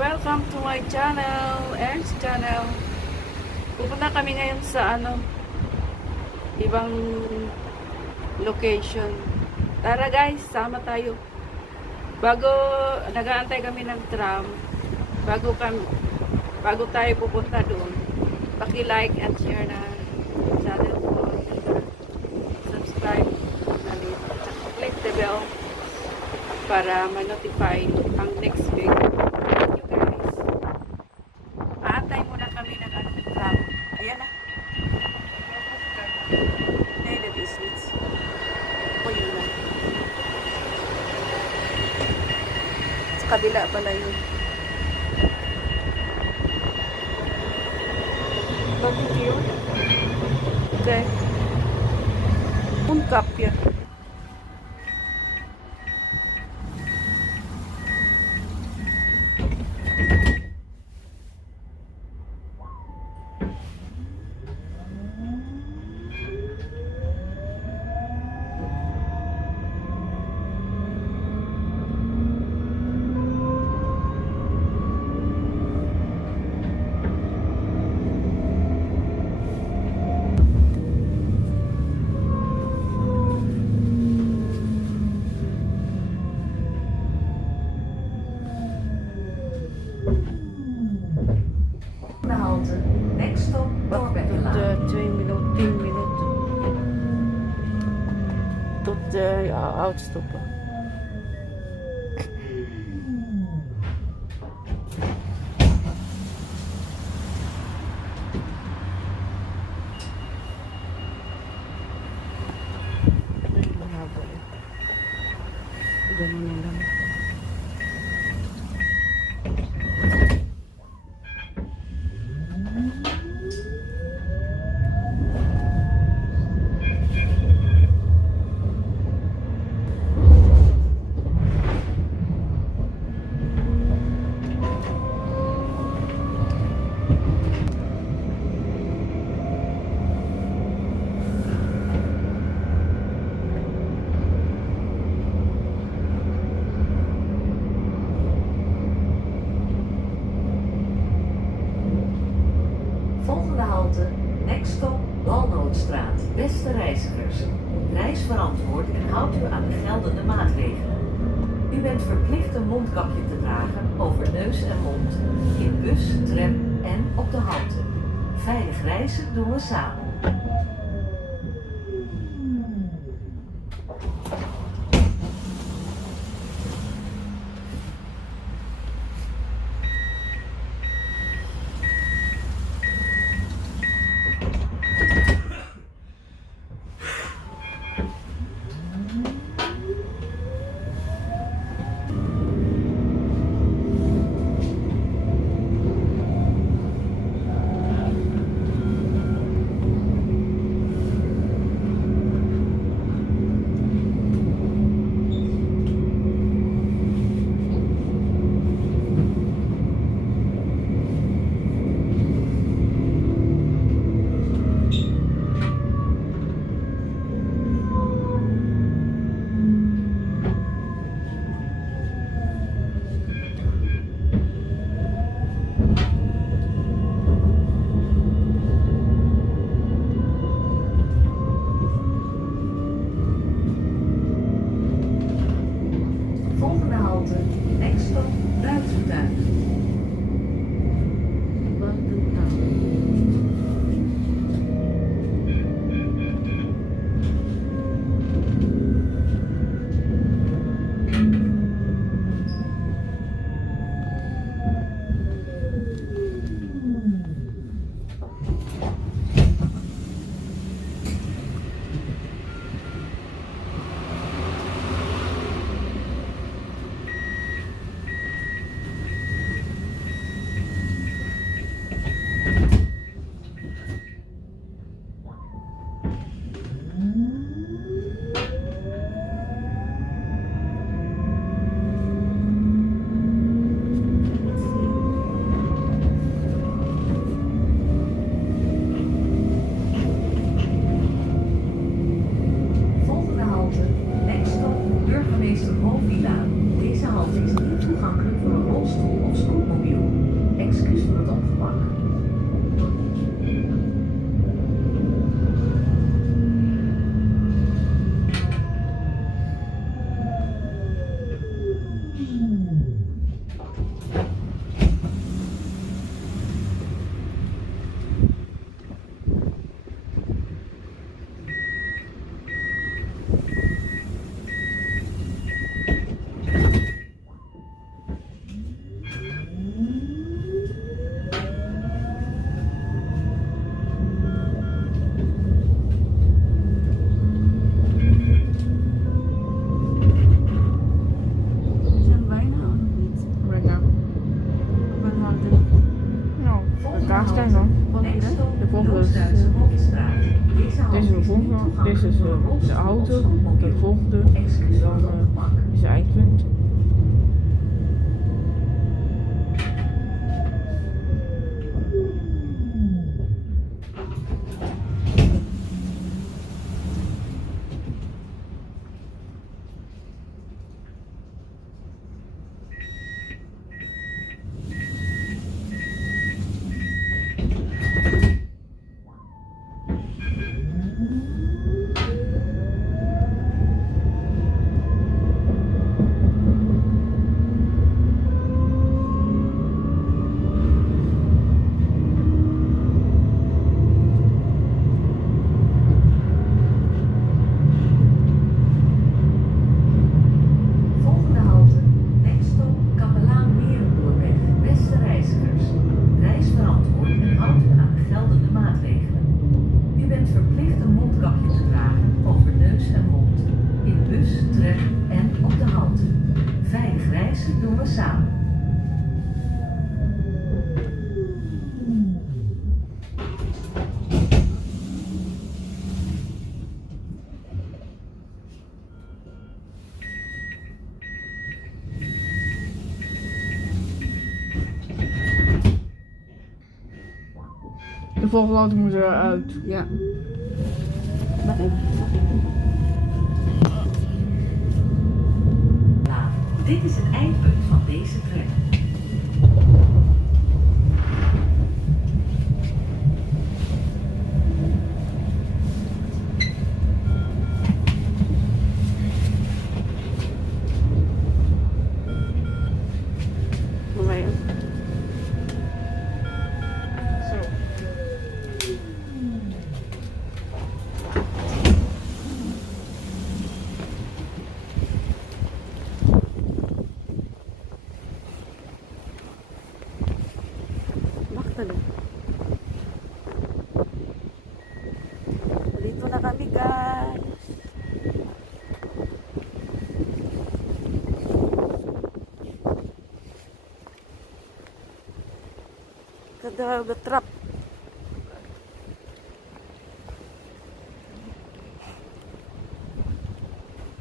Welcome to my channel, Ern's channel. Pupunta kami ngayon sa ibang location. Tara guys, sama tayo. Nag-aantay kami ng tram, bago tayo pupunta doon. Paki-like and share na channel ko. Subscribe na rin. Click the bell para ma-notify ang next video. Aantay muna kami ng tram. Ayan na. Ay, the business. O, yun na. Sa kabila pala yun. Bakit yun? Okay. Unkap yan. Next stop, Doorbellaan. 10 minuten. Tot de uitstoppen. Ganun na lang. Volgende halte, next stop, Walnootstraat. Beste reizigers, reis verantwoord en houdt u aan de geldende maatregelen. U bent verplicht een mondkapje te dragen over neus en mond, in bus, tram en op de halte. Veilig reizen doen we samen. Next stop, Duitsertuin. Wat een taal. laatste tijd, man. Next stop, De volgende is, Noord-Duitse Hoofdstraat. Deze deze is de volgende. Deze is de auto. De volgende. Excuus voor het Dan ongemak. is het eindpunt. Volgende halte, next stop, Kapelaan-Merenboerweg. Beste reizigers, reis verantwoord en houd u aan de geldende maatregelen. U bent verplicht een mondkapje te dragen over neus en mond. In bus, tram en op de halte. Veilig reizen doen we samen. De volgende auto moet eruit. Ja. Dit is het eindpunt van deze tram. Voor mij ook. Zo. Bakit na? Dito na kami, guys. The trap.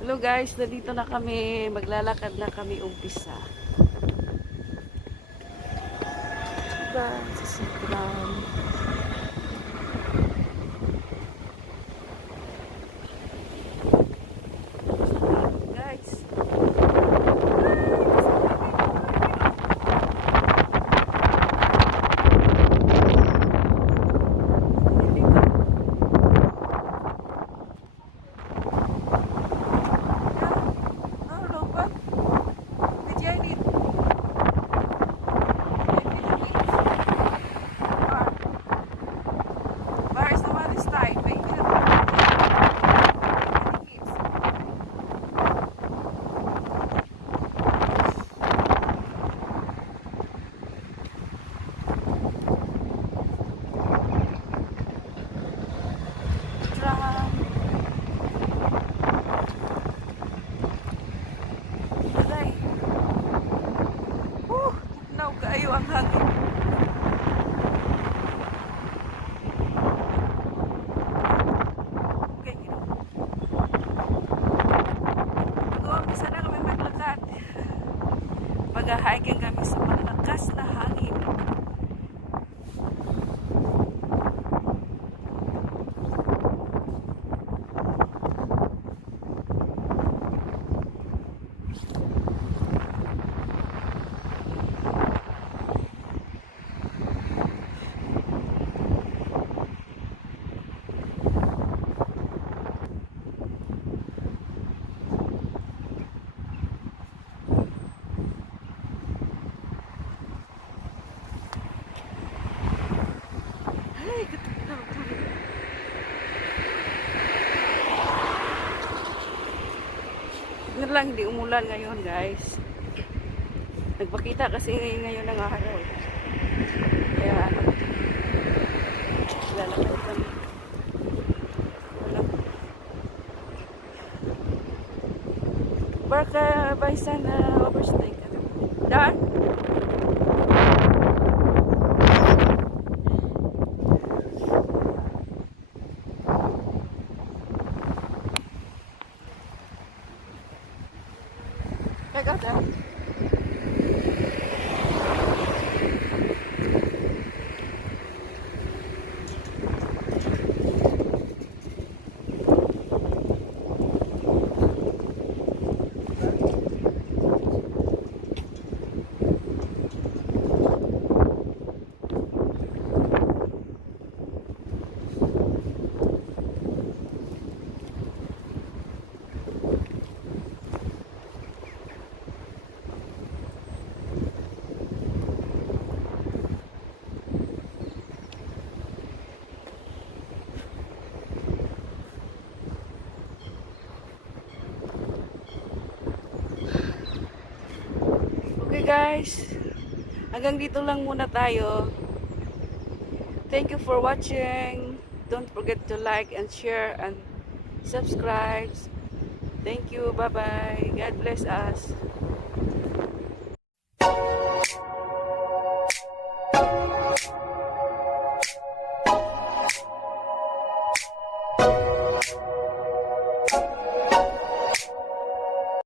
Hello guys, nandito na kami. Maglalakad na kami umpisa. Diba? Sa Sitram. Guys. Kayo ang hangin. Okay. Mag-umpisa na kami maglakad. Mag-hiking kami sa malakas na hangin. Yun lang, hindi umulan ngayon guys. Nagpakita kasi ngayon ng araw. Kaya lalakad kami. Barka Baisan overstay ka. Daan? Okay guys, hanggang dito lang muna tayo. Thank you for watching. Don't forget to like and share and subscribe. Thank you. Bye-bye. God bless us.